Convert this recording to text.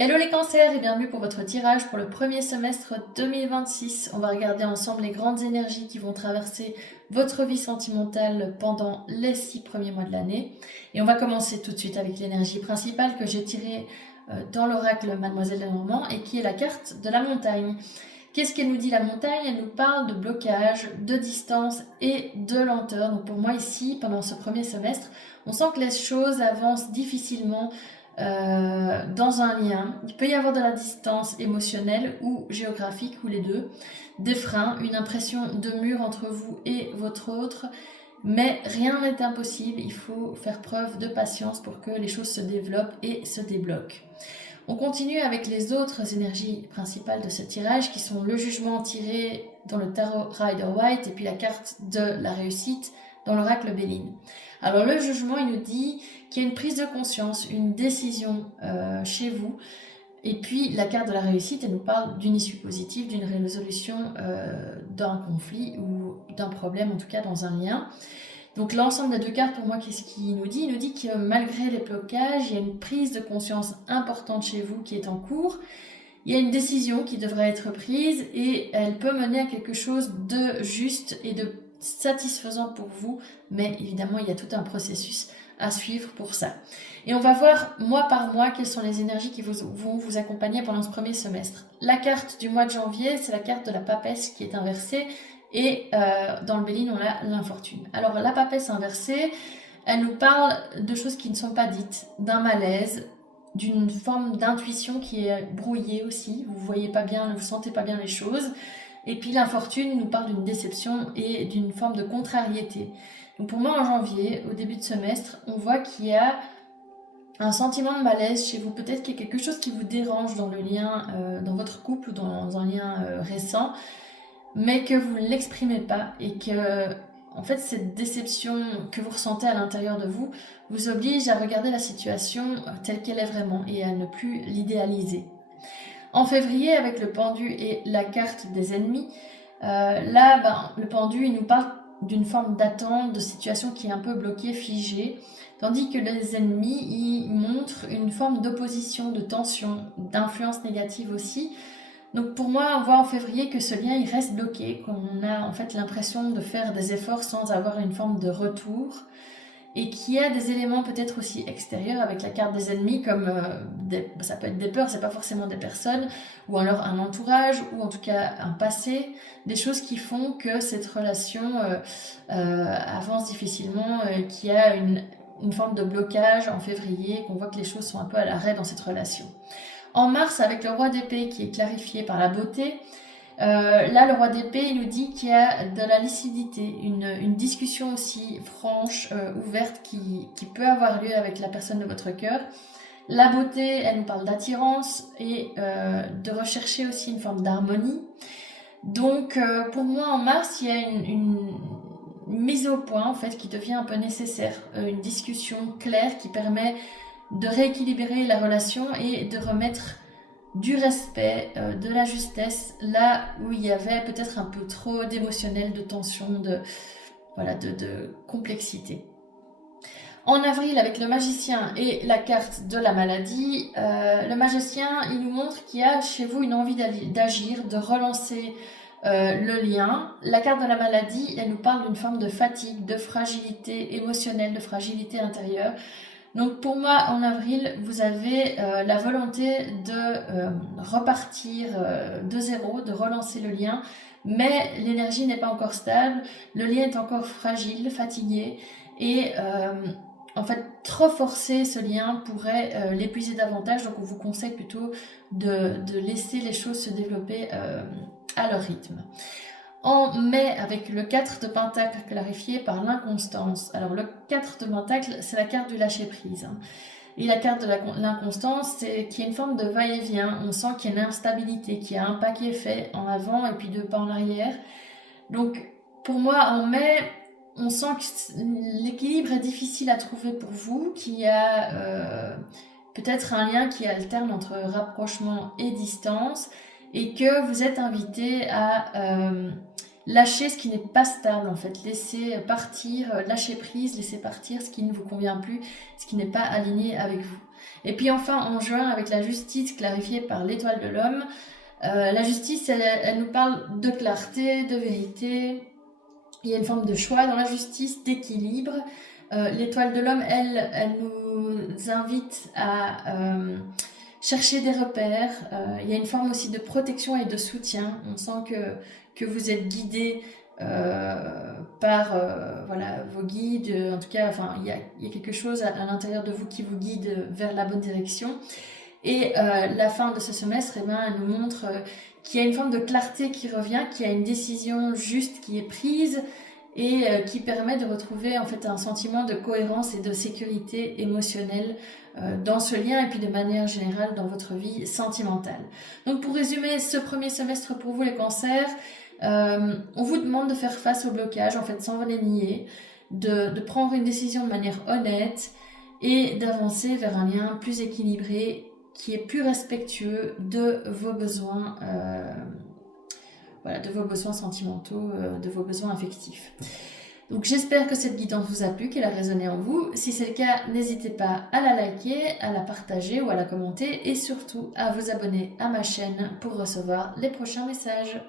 Hello les cancers et bienvenue pour votre tirage pour le premier semestre 2026. On va regarder ensemble les grandes énergies qui vont traverser votre vie sentimentale pendant les 6 premiers mois de l'année. Et on va commencer tout de suite avec l'énergie principale que j'ai tirée dans l'oracle Mademoiselle Lenormand et qui est la carte de la montagne. Qu'est-ce qu'elle nous dit la montagne? Elle nous parle de blocage, de distance et de lenteur. Donc pour moi ici, pendant ce premier semestre, on sent que les choses avancent difficilement dans un lien. Il peut y avoir de la distance émotionnelle ou géographique ou les deux, des freins, une impression de mur entre vous et votre autre, mais rien n'est impossible, il faut faire preuve de patience pour que les choses se développent et se débloquent. On continue avec les autres énergies principales de ce tirage qui sont le jugement tiré dans le tarot Rider-Waite et puis la carte de la réussite dans l'oracle Béline. Alors le jugement, il nous dit qu'il y a une prise de conscience, une décision chez vous. Et puis la carte de la réussite, elle nous parle d'une issue positive, d'une résolution d'un conflit ou d'un problème, en tout cas dans un lien. Donc l'ensemble des deux cartes, pour moi, qu'est-ce qu'il nous dit? Il nous dit que malgré les blocages, il y a une prise de conscience importante chez vous qui est en cours. Il y a une décision qui devrait être prise et elle peut mener à quelque chose de juste et de satisfaisant pour vous, mais évidemment, il y a tout un processus à suivre pour ça. Et on va voir mois par mois quelles sont les énergies qui vont vous accompagner pendant ce premier semestre. La carte du mois de janvier, c'est la carte de la papesse qui est inversée et dans le Béline, on a l'infortune. Alors la papesse inversée, elle nous parle de choses qui ne sont pas dites, d'un malaise, d'une forme d'intuition qui est brouillée aussi, vous voyez pas bien, vous sentez pas bien les choses. Et puis l'infortune nous parle d'une déception et d'une forme de contrariété. Donc pour moi en janvier, au début de semestre, on voit qu'il y a un sentiment de malaise chez vous, peut-être qu'il y a quelque chose qui vous dérange dans le lien, dans votre couple ou dans un lien récent, mais que vous ne l'exprimez pas et que en fait cette déception que vous ressentez à l'intérieur de vous vous oblige à regarder la situation telle qu'elle est vraiment et à ne plus l'idéaliser. En février, avec le pendu et la carte des ennemis, le pendu il nous parle d'une forme d'attente, de situation qui est un peu bloquée, figée, tandis que les ennemis ils montrent une forme d'opposition, de tension, d'influence négative aussi. Donc pour moi, on voit en février que ce lien il reste bloqué, qu'on a en fait l'impression de faire des efforts sans avoir une forme de retour, et qu'il y a des éléments peut-être aussi extérieurs avec la carte des ennemis, comme ça peut être des peurs, c'est pas forcément des personnes, ou alors un entourage, ou en tout cas un passé, des choses qui font que cette relation avance difficilement, qu'il y a une forme de blocage en février, qu'on voit que les choses sont un peu à l'arrêt dans cette relation. En mars, avec le roi d'épée qui est clarifié par la beauté, là, le roi d'épée, il nous dit qu'il y a de la lucidité, une discussion aussi franche, ouverte, qui peut avoir lieu avec la personne de votre cœur. La beauté, elle nous parle d'attirance et de rechercher aussi une forme d'harmonie. Donc, pour moi, en mars, il y a une mise au point, en fait, qui devient un peu nécessaire. Une discussion claire qui permet de rééquilibrer la relation et de remettre du respect, de la justesse, là où il y avait peut-être un peu trop d'émotionnel, de tension, de complexité. En avril, avec le magicien et la carte de la maladie, le magicien, il nous montre qu'il y a chez vous une envie d'agir, de relancer le lien. La carte de la maladie, elle nous parle d'une forme de fatigue, de fragilité émotionnelle, de fragilité intérieure. Donc pour moi, en avril, vous avez la volonté de repartir de zéro, de relancer le lien, mais l'énergie n'est pas encore stable, le lien est encore fragile, fatigué, et en fait, trop forcer ce lien pourrait l'épuiser davantage, donc on vous conseille plutôt de laisser les choses se développer à leur rythme. En mai, avec le 4 de Pentacle clarifié par l'inconstance. Alors le 4 de Pentacle, c'est la carte du lâcher-prise. Et la carte de l'inconstance, c'est qu'il y a une forme de va-et-vient. On sent qu'il y a une instabilité, qu'il y a un pas qui est fait en avant et puis deux pas en arrière. Donc pour moi, en mai, on sent que l'équilibre est difficile à trouver pour vous, qu'il y a peut-être un lien qui alterne entre rapprochement et distance, et que vous êtes invité à lâcher ce qui n'est pas stable en fait, laisser partir, lâcher prise, laisser partir ce qui ne vous convient plus, ce qui n'est pas aligné avec vous. Et puis enfin en juin, avec la justice clarifiée par l'étoile de l'homme, la justice, elle nous parle de clarté, de vérité. Il y a une forme de choix dans la justice, d'équilibre. L'étoile de l'homme, elle nous invite à chercher des repères. Il y a une forme aussi de protection et de soutien. On sent que vous êtes guidé par voilà, vos guides. En tout cas, enfin, il y a quelque chose à l'intérieur de vous qui vous guide vers la bonne direction. Et la fin de ce semestre, eh ben, elle nous montre qu'il y a une forme de clarté qui revient, qu'il y a une décision juste qui est prise et qui permet de retrouver en fait un sentiment de cohérence et de sécurité émotionnelle dans ce lien et puis de manière générale dans votre vie sentimentale. Donc pour résumer ce premier semestre pour vous les cancers, on vous demande de faire face au blocage en fait sans les nier, de prendre une décision de manière honnête et d'avancer vers un lien plus équilibré qui est plus respectueux de vos besoins, voilà, de vos besoins sentimentaux, de vos besoins affectifs. Donc j'espère que cette guidance vous a plu, qu'elle a résonné en vous. Si c'est le cas, n'hésitez pas à la liker, à la partager ou à la commenter et surtout à vous abonner à ma chaîne pour recevoir les prochains messages.